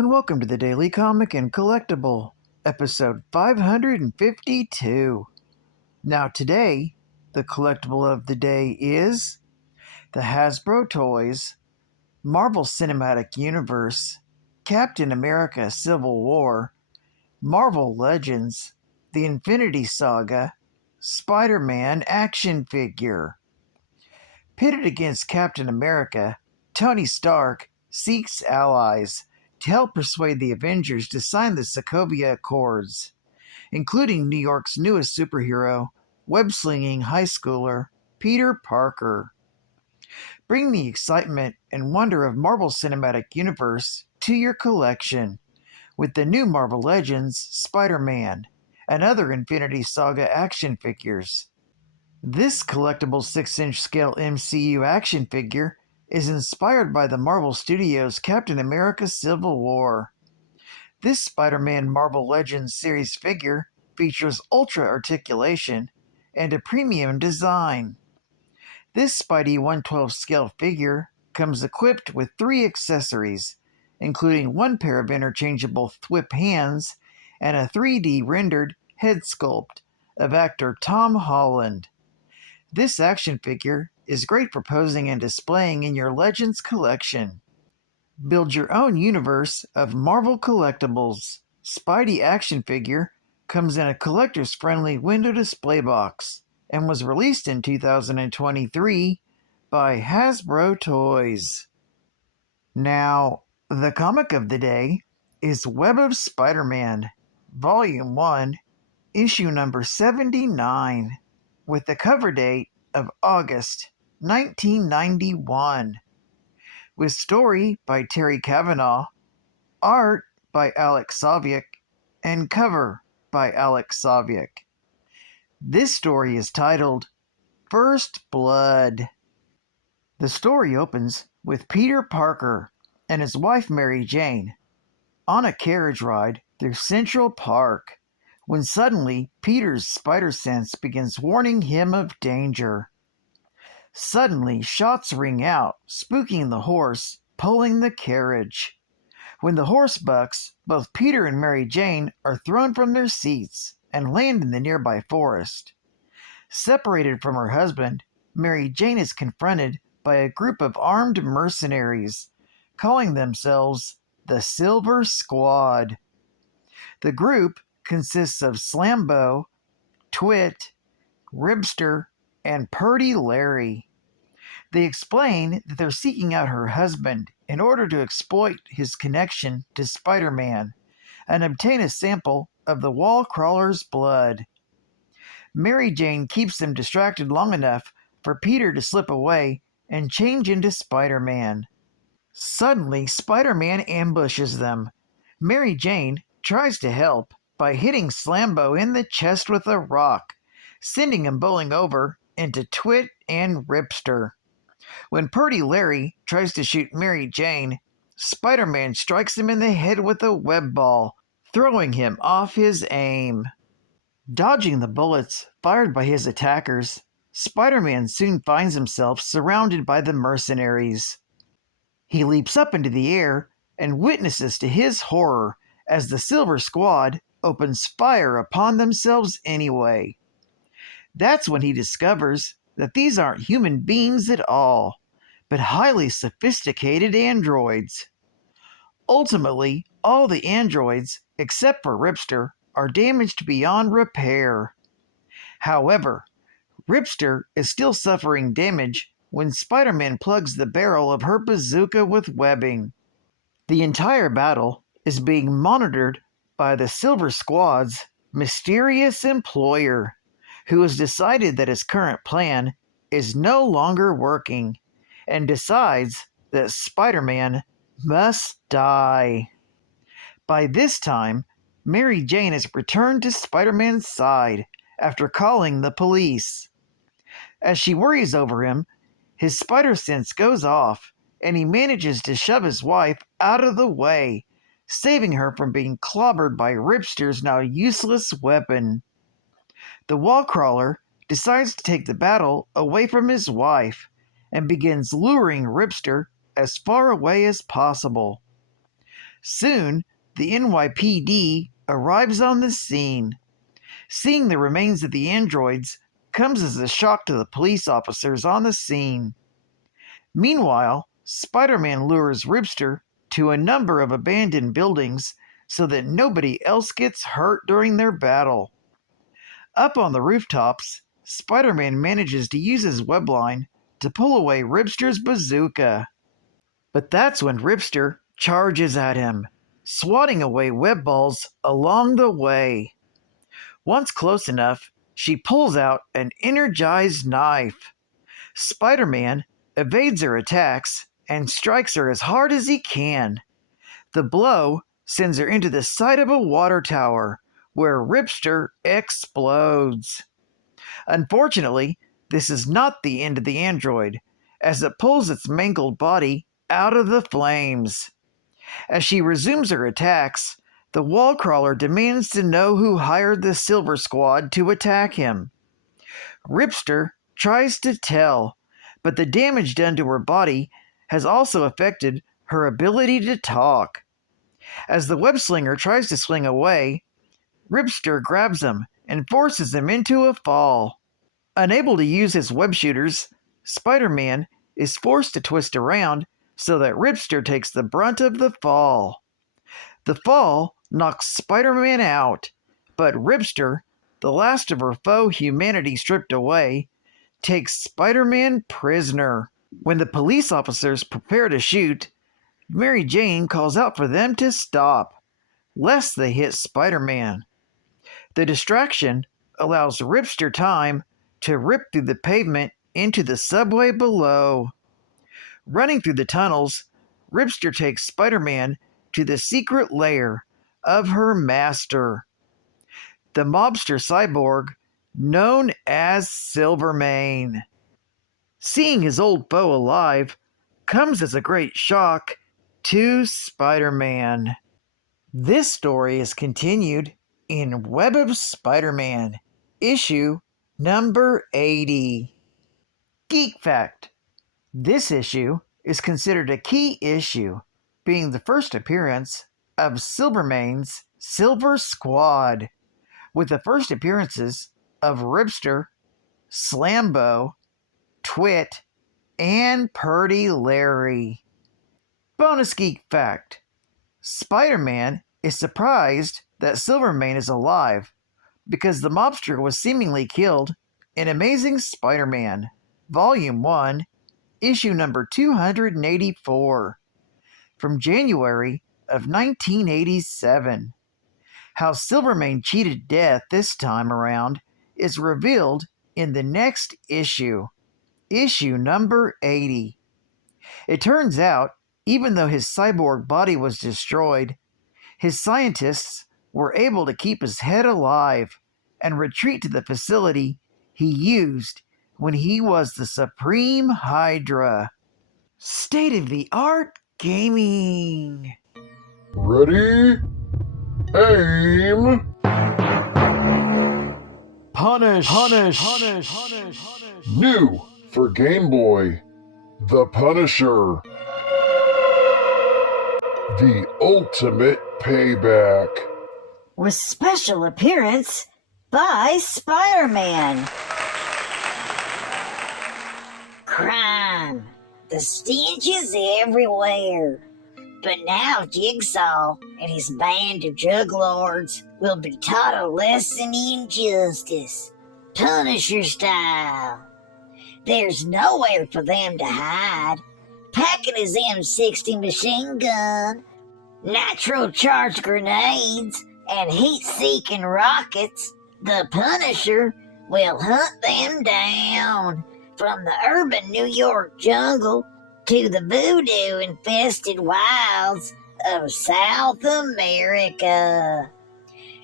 and welcome to the Daily Comic and Collectible, episode 552. Now today, the collectible of the day is the Hasbro Toys, Marvel Cinematic Universe, Captain America Civil War, Marvel Legends, The Infinity Saga, Spider-Man action figure. Pitted against Captain America, Tony Stark seeks allies to help persuade the Avengers to sign the Sokovia Accords, including New York's newest superhero, web-slinging high schooler Peter Parker. Bring the excitement and wonder of Marvel Cinematic Universe to your collection with the new Marvel Legends Spider-Man and other Infinity Saga action figures. This collectible 6-inch scale MCU action figure is inspired by the Marvel Studios' Captain America Civil War. This Spider-Man Marvel Legends series figure features ultra articulation and a premium design. This Spidey 1/12 scale figure comes equipped with 3 accessories, including 1 pair of interchangeable THWIP hands and a 3D rendered head sculpt of actor Tom Holland. This action figure is great for posing and displaying in your Legends collection. Build your own universe of Marvel collectibles. Spidey action figure comes in a collector's friendly window display box and was released in 2023 by Hasbro Toys. Now, the comic of the day is Web of Spider-Man, Volume 1, Issue number 79. With the cover date of August 1991, with story by Terry Cavanaugh, art by Alex Saviuk, and cover by Alex Saviuk. This story is titled First Blood. The story opens with Peter Parker and his wife Mary Jane on a carriage ride through Central Park, when suddenly Peter's spider sense begins warning him of danger. Suddenly, shots ring out, spooking the horse, pulling the carriage. When the horse bucks, both Peter and Mary Jane are thrown from their seats and land in the nearby forest. Separated from her husband, Mary Jane is confronted by a group of armed mercenaries, calling themselves the Silver Squad. The group consists of Slambo, Twit, Ribster, and Purdy Larry. They explain that they're seeking out her husband in order to exploit his connection to Spider-Man and obtain a sample of the wall crawler's blood. Mary Jane keeps them distracted long enough for Peter to slip away and change into Spider-Man. Suddenly, Spider-Man ambushes them. Mary Jane tries to help by hitting Slambo in the chest with a rock, sending him bowling over into Twit and Ripster. When Purdy Larry tries to shoot Mary Jane, Spider-Man strikes him in the head with a web ball, throwing him off his aim. Dodging the bullets fired by his attackers, Spider-Man soon finds himself surrounded by the mercenaries. He leaps up into the air and witnesses to his horror as the Silver Squad opens fire upon themselves anyway. That's when he discovers that these aren't human beings at all, but highly sophisticated androids. Ultimately, all the androids, except for Ripster, are damaged beyond repair. However, Ripster is still suffering damage when Spider-Man plugs the barrel of her bazooka with webbing. The entire battle is being monitored by the Silver Squad's mysterious employer, who has decided that his current plan is no longer working and decides that Spider-Man must die. By this time, Mary Jane has returned to Spider-Man's side after calling the police. As she worries over him, his spider sense goes off and he manages to shove his wife out of the way, saving her from being clobbered by Ripster's now useless weapon. The wall crawler decides to take the battle away from his wife and begins luring Ripster as far away as possible. Soon, the NYPD arrives on the scene. Seeing the remains of the androids comes as a shock to the police officers on the scene. Meanwhile, Spider-Man lures Ribster to a number of abandoned buildings so that nobody else gets hurt during their battle. Up on the rooftops, Spider-Man manages to use his webline to pull away Ribster's bazooka. But that's when Ribster charges at him, swatting away web balls along the way. Once close enough, she pulls out an energized knife. Spider-Man evades her attacks and strikes her as hard as he can. The blow sends her into the side of a water tower, where Ribster explodes. Unfortunately, this is not the end of the android, as it pulls its mangled body out of the flames. As she resumes her attacks, the wall crawler demands to know who hired the Silver Squad to attack him. Ribster tries to tell, but the damage done to her body has also affected her ability to talk. As the web-slinger tries to swing away, Ribster grabs him and forces him into a fall. Unable to use his web shooters, Spider-Man is forced to twist around so that Ribster takes the brunt of the fall. The fall knocks Spider-Man out, but Ribster, the last of her foe humanity stripped away, takes Spider-Man prisoner. When the police officers prepare to shoot, Mary Jane calls out for them to stop, lest they hit Spider-Man. The distraction allows Ribster time to rip through the pavement into the subway below. Running through the tunnels, Ribster takes Spider-Man to the secret lair of her master, the mobster cyborg known as Silvermane. Seeing his old foe alive comes as a great shock to Spider-Man. This story is continued in Web of Spider-Man, issue number 80. Geek Fact: this issue is considered a key issue, being the first appearance of Silvermane's Silver Squad, with the first appearances of Ribster, Slambo, Twit, and Purdy Larry. Bonus Geek Fact: Spider-Man is surprised that Silvermane is alive because the mobster was seemingly killed in Amazing Spider-Man, Volume 1, issue number 284, from January of 1987. How Silvermane cheated death this time around is revealed in the next issue, issue number 80. It turns out, even though his cyborg body was destroyed, his scientists were able to keep his head alive and retreat to the facility he used when he was the Supreme Hydra. State-of-the-art gaming. Ready? Aim! Punish! New for Game Boy, The Punisher. The ultimate payback. With special appearance by Spider-Man. Crime. The stench is everywhere. But now Jigsaw and his band of drug lords will be taught a lesson in justice, Punisher style. There's nowhere for them to hide. Packing his M60 machine gun, nitro-charged grenades, and heat-seeking rockets, the Punisher will hunt them down from the urban New York jungle to the voodoo-infested wilds of South America,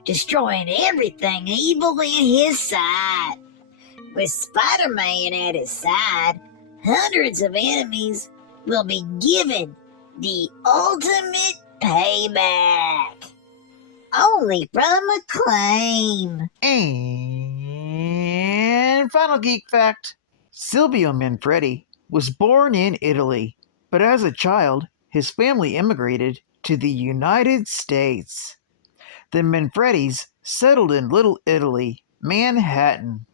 destroying everything evil in his sight. With Spider-Man at his side, hundreds of enemies will be given the ultimate payback. Only from Acclaim. And final geek fact: Silvio Manfredi was born in Italy, but as a child, his family immigrated to the United States. The Manfredis settled in Little Italy, Manhattan.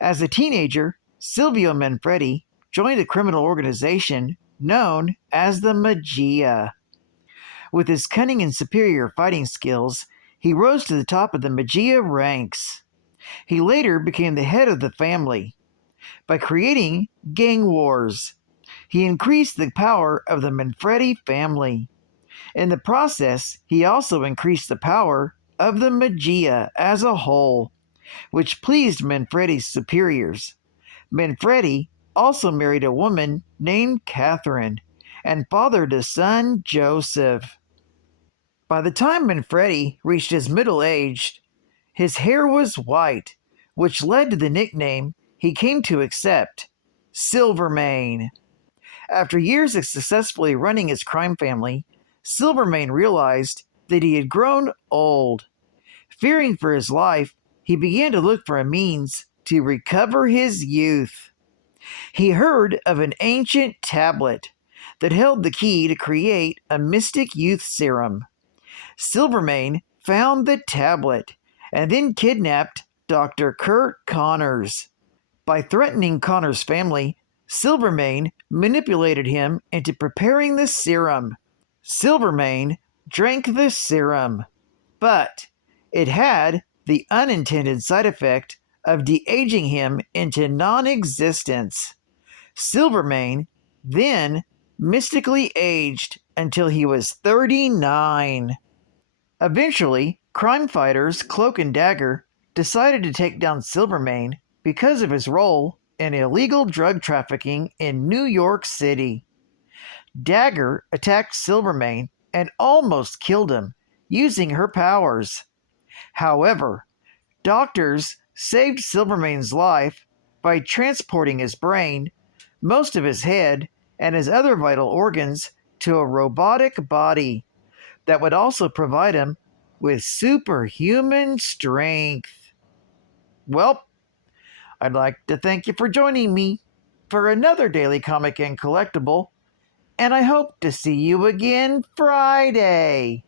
As a teenager, Silvio Manfredi joined a criminal organization known as the Magia. With his cunning and superior fighting skills, he rose to the top of the Magia ranks. He later became the head of the family. By creating gang wars, he increased the power of the Manfredi family. In the process, he also increased the power of the Magia as a whole, which pleased Manfredi's superiors. Manfredi also married a woman named Catherine and fathered a son, Joseph. By the time Manfredi reached his middle age, his hair was white, which led to the nickname he came to accept, Silvermane. After years of successfully running his crime family, Silvermane realized that he had grown old. Fearing for his life, he began to look for a means to recover his youth. He heard of an ancient tablet that held the key to create a mystic youth serum. Silvermane found the tablet and then kidnapped Dr. Kurt Connors. By threatening Connors' family, Silvermane manipulated him into preparing the serum. Silvermane drank the serum, but it had the unintended side effect of de-aging him into non-existence. Silvermane then mystically aged until he was 39. Eventually, crime fighters Cloak and Dagger decided to take down Silvermane because of his role in illegal drug trafficking in New York City. Dagger attacked Silvermane and almost killed him using her powers. However, doctors saved Silvermane's life by transporting his brain, most of his head, and his other vital organs to a robotic body that would also provide him with superhuman strength. Well, I'd like to thank you for joining me for another Daily Comic and Collectible, and I hope to see you again Friday.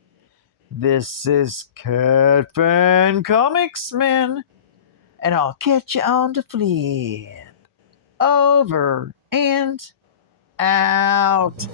This is Catfan Comics Man, and I'll catch you on the flip. Over and out.